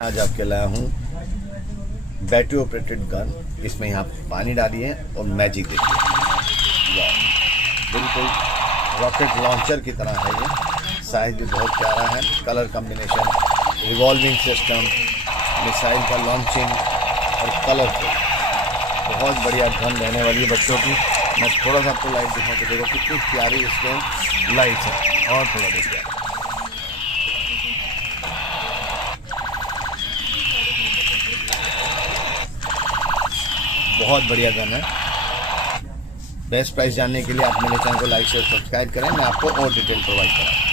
आज आपके लाया हूँ बैटरी ऑपरेटेड गन। इसमें यहाँ पानी डालिए और मैजिक देखिए, बिल्कुल रॉकेट लॉन्चर की तरह है ये। साइज भी बहुत प्यारा है, colour combination, revolving system, missile का लॉन्चिंग और कलरफुल, बहुत बढ़िया गन रहने वाली है बच्चों की। मैं थोड़ा सा आपको लाइट दिखाऊँ तो देखो कितनी प्यारी इसमें लाइट है, और थोड़ा देखिए। बहुत बढ़िया गन है। बेस्ट प्राइस जानने के लिए आप मेरे चैनल को लाइक शेयर सब्सक्राइब करें, मैं आपको और डिटेल प्रोवाइड करूँ।